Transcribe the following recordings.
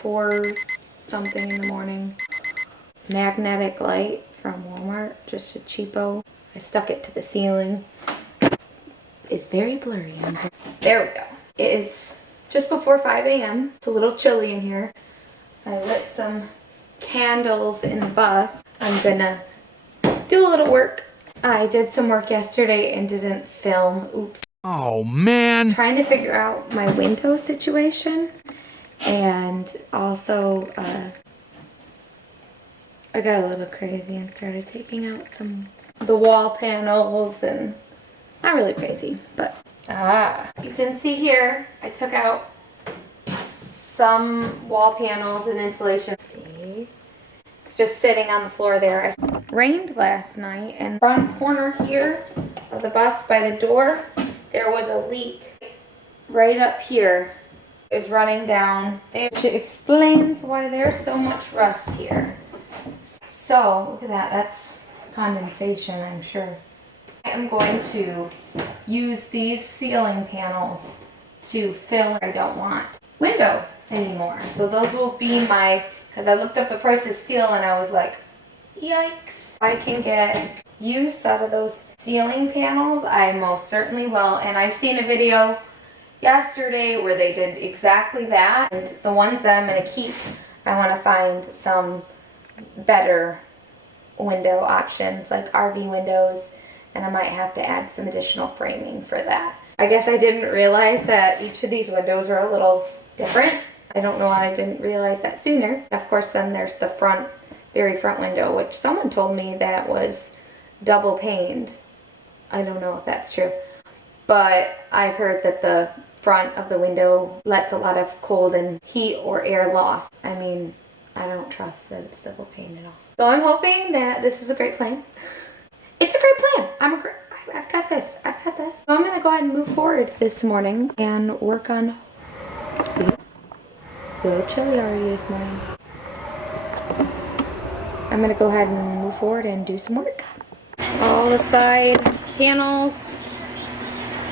4 something in the morning. Magnetic light from Walmart, just a cheapo. I stuck it to the ceiling. It's very blurry. There we go. It is just before 5 a.m. It's a little chilly in here. I lit some candles in the bus. I'm gonna do a little work. I did some work yesterday and didn't film. Oops. Oh man. Trying to figure out my window situation, and also I got a little crazy and started taking out the wall panels, and not really crazy, but you can see here I took out some wall panels and insulation. See, it's just sitting on the floor there. It rained last night, and front corner here of the bus by the door, there was a leak right up here. It was running down, which explains why there's so much rust here. So look at that, that's condensation, I'm sure. I am going to use these ceiling panels to fill where I don't want window anymore. So those will be my, because I looked up the price of steel and I was like, yikes. I can get use out of those ceiling panels, I most certainly will. And I've seen a video yesterday where they did exactly that. And the ones that I'm going to keep, I want to find some better window options like RV windows, and I might have to add some additional framing for that. I guess I didn't realize that each of these windows are a little different. I don't know why I didn't realize that sooner. Of course, then there's the front, very front window, which someone told me that was double paned. I don't know if that's true, but I've heard that the front of the window lets a lot of cold and heat or air loss. I mean, I don't trust that it's double pane at all. So I'm hoping that this is a great plan. It's a great plan. I've got this. I've got this. So I'm going to go ahead and move forward this morning and work on. See? A little chilly already this morning. I'm going to go ahead and move forward and do some work. All the side panels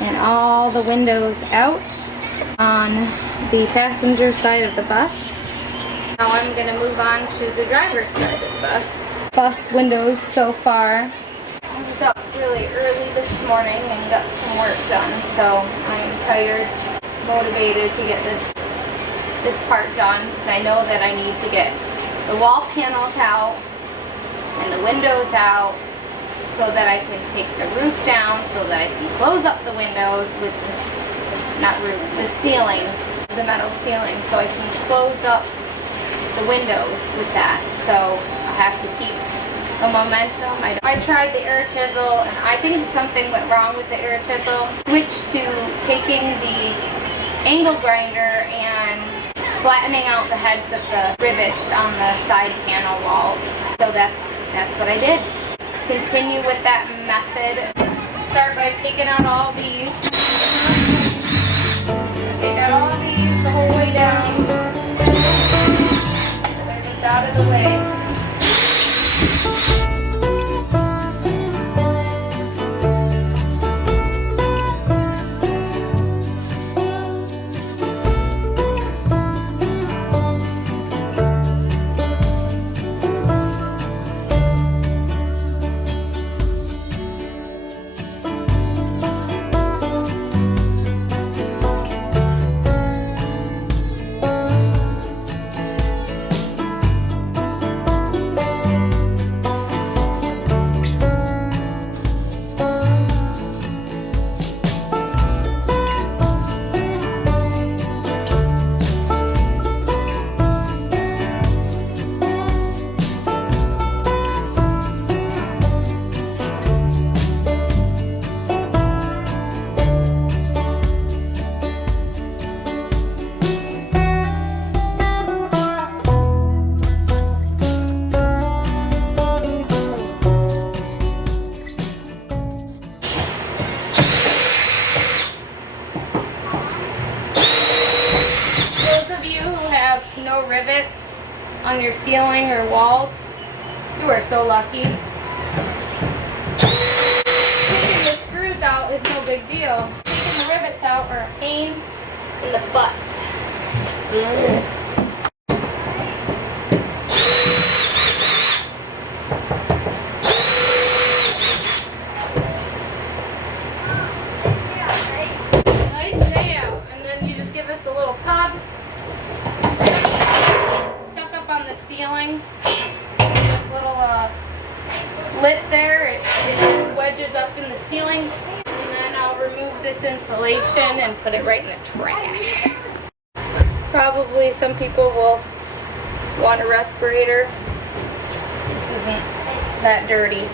and all the windows out on the passenger side of the bus. Now I'm going to move on to the driver's side of the bus. Bus windows so far. I was up really early this morning and got some work done, so I'm tired, motivated to get this part done, because I know that I need to get the wall panels out and the windows out so that I can take the roof down, so that I can close up the windows with the ceiling, the metal ceiling, so I can close up the windows with that. So I have to keep the momentum. I tried the air chisel, and I think something went wrong with the air chisel. Switched to taking the angle grinder and flattening out the heads of the rivets on the side panel walls. So that's what I did. Continue with that method. Start by taking out all these. Take out all these the whole way down. They're just out of the way. No rivets on your ceiling or walls. You are so lucky. Taking the screws out is no big deal. Taking the rivets out are a pain in the butt. insulation and put it right in the trash. Probably some people will want a respirator. This isn't that dirty.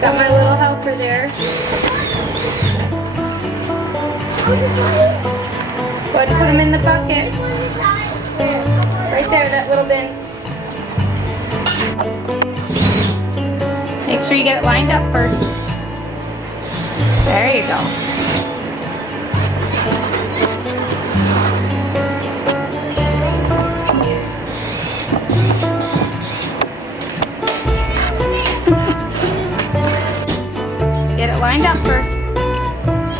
Got my little helper there. Go ahead and put them in the bucket. Right there, that little bin. Make sure you get it lined up first. There you go. Get it lined up first.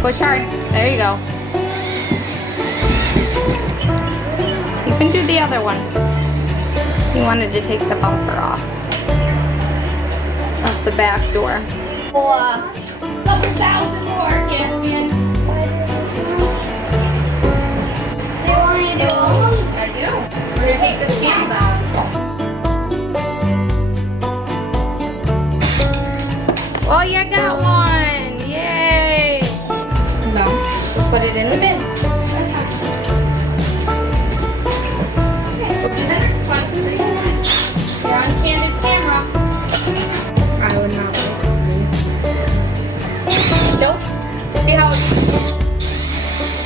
Push hard. There you go. You can do the other one. You wanted to take the bumper off. That's the back door. Well, couple thousand more, Caspian. Do you want me to do all of them? I do. We're gonna take this candle out. Well, you got one! Yay! No. We'll put it in the bin. We'll do the next one. You're on candid camera. I would not. Nope. See how it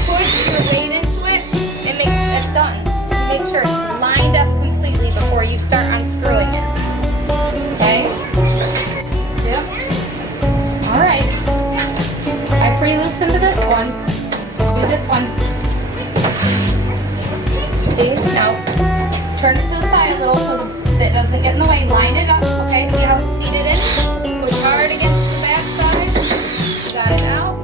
push your weight into it? It's done. Make sure it's lined up completely before you start unscrewing it. Okay? Yep. Alright. I pre-loosened this one. Do this one. See? Now, turn it to the side a little so that it doesn't get in the way. Line it up. Okay? See how it's seated in? Push hard against the back side. Got it out.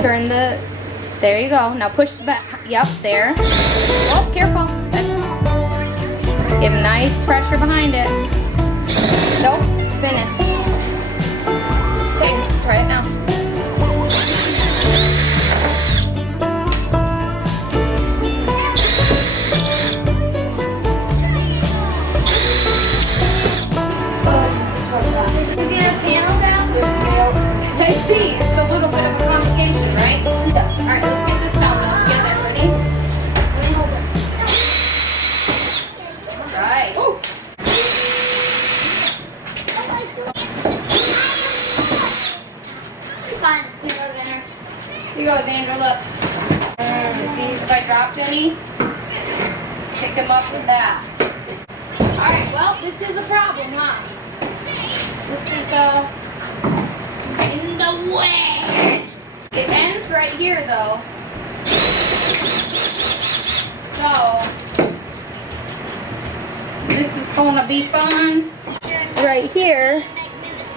Turn the, there you go. Now push the back, yep, there. Oh, careful. Give nice pressure behind it. Nope, spin it. Okay, try it now. I see, it's a little bit of a complication, right? Alright, let's get this down now together. Ready? Alright. Fun. Here goes Andrew, look. If I dropped any, pick him up with that. Alright, well, this is a problem, huh? This is in the way. It ends right here though. So this is gonna be fun. Right here,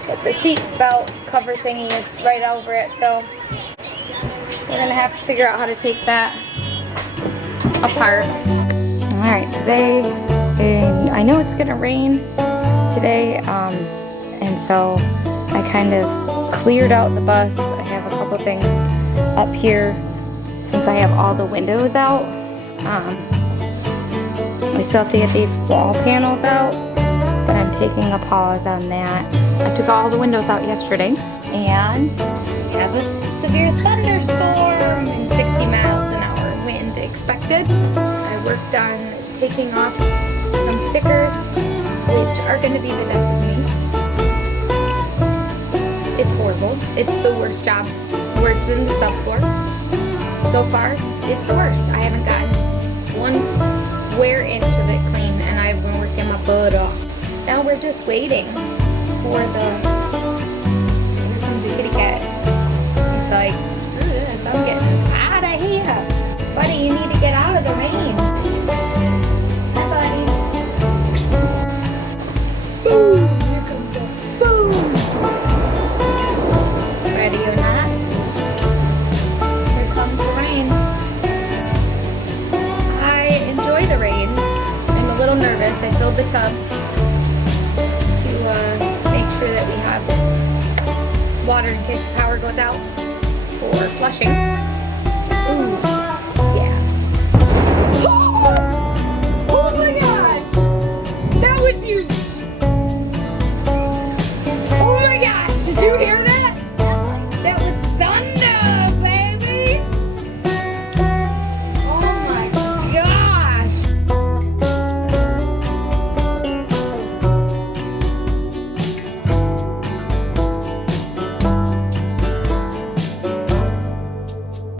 but the seat belt cover thingy is right over it, so we're gonna have to figure out how to take that apart. Alright, today, I know it's gonna rain today, and so I kind of cleared out the bus. I have a couple things up here since I have all the windows out. I still have to get these wall panels out, but I'm taking a pause on that. I took all the windows out yesterday, and we have a severe thunderstorm and 60 miles an hour wind expected. I worked on taking off some stickers, which are going to be the death of me. It's horrible. It's the worst job. Worse than the subfloor. So far, it's the worst. I haven't gotten one square inch of it clean, and I've been working my butt off. Now we're just waiting for the kitty cat. He's like, screw this, I'm getting out of here. Buddy, you need to get out of the rain. Hi, buddy. Boom! Here comes the boom! Ready or not? Here comes the rain. I enjoy the rain. I'm a little nervous. I filled the tub to make sure that we have water in case the power goes out for flushing. Ooh.